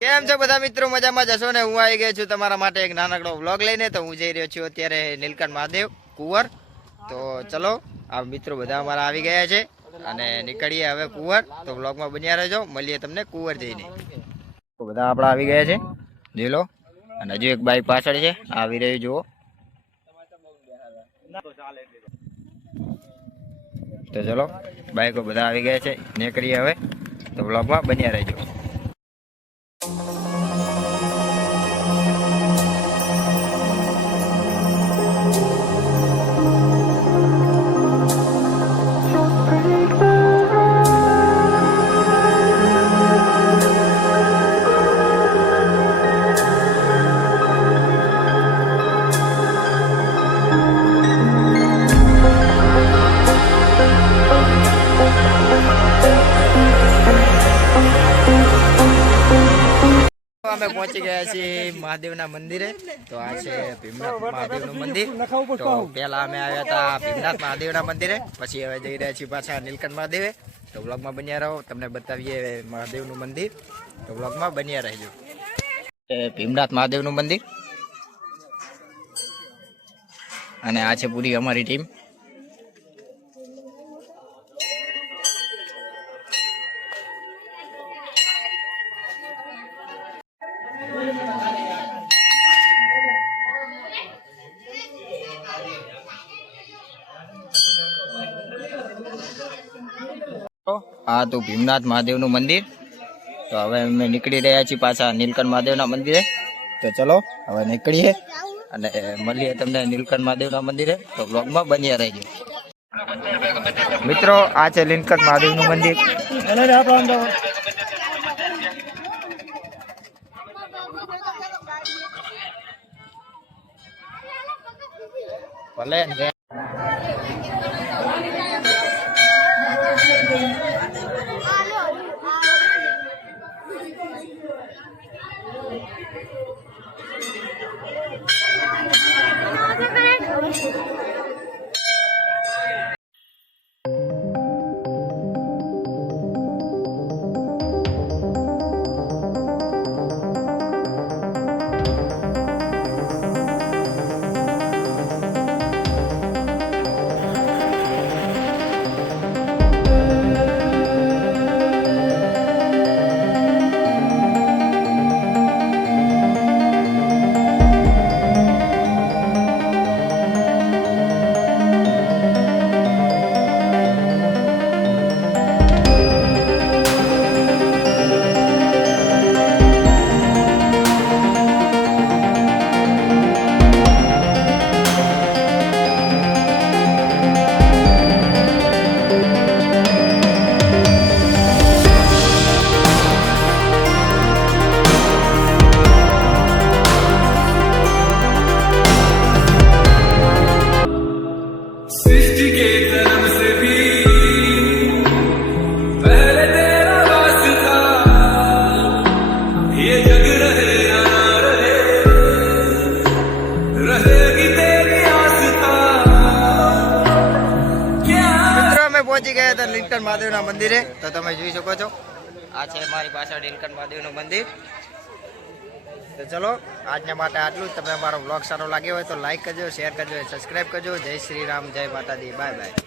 કેમ છો બધા મિત્રો? મજામાં જશો ને? હું આવી ગયો છું તમારા માટે એક નાનકડો વ્લોગ લઈને. તો હું જઈ રહ્યો છું અત્યારે નીલકંઠ મહાદેવ કુંવર. તો ચલો, આ મિત્રો બધા અમારા આવી ગયા છે અને નીકળીએ હવે કુંવર. તો વ્લોગમાં બન્યા રહેજો. મળીએ તમને કુંવર જઈને. તો બધા આપણા આવી ગયા છે. જોઈ લો. અને હજુ એક બાઈક પાછળ છે. આવી રહ્યું જુઓ. તો ચલો, બાઈકો બધા આવી ગયા છે. નીકળીએ હવે. તો વ્લોગમાં બન્યા રહેજો. અમે પહોંચી ગયા છીએ મહાદેવના મંદિરે. તો આ છે ભીમનાથ મહાદેવનું મંદિર. તો પહેલા અમે આવ્યા હતા ભીમનાથ મહાદેવના મંદિરે. પછી હવે જઈ રહ્યા છીએ પાછા નીલકંઠ મહાદેવે. તો બ્લોગમાં બન્યા રહો. તમને બતાવીએ મહાદેવનું મંદિર. તો બ્લોગમાં બન્યા રહેજો. ભીમનાથ મહાદેવનું મંદિર. અને આ છે પૂરી અમારી ટીમ. આ તો ભીમનાથ મહાદેવનું મંદિર. તો હવે અમે નીકળી રહ્યા છીએ પાછા નીલકંઠ મહાદેવના મંદિરે. તો ચલો, હવે નીકળીએ અને મળીએ તમને નીલકંઠ મહાદેવના મંદિરે. તો બ્લોગમાં બન્યા રહેજો. મિત્રો, આ છે નીલકંઠ મહાદેવનું મંદિર. ભલે પહોંચી ગયા હતા નીલકંઠ મહાદેવના મંદિરે. તો તમે જોઈ શકો છો, આ છે મારી પાછળ નીલકંઠ મહાદેવનું મંદિર. તો ચલો, આજના માટે આટલું જ. તમે અમારો બ્લોગ સારો લાગ્યો હોય તો લાઈક કરજો શેર કરજો સબસ્ક્રાઈબ કરજો. જય શ્રી રામ, જય માતાજી. Bye bye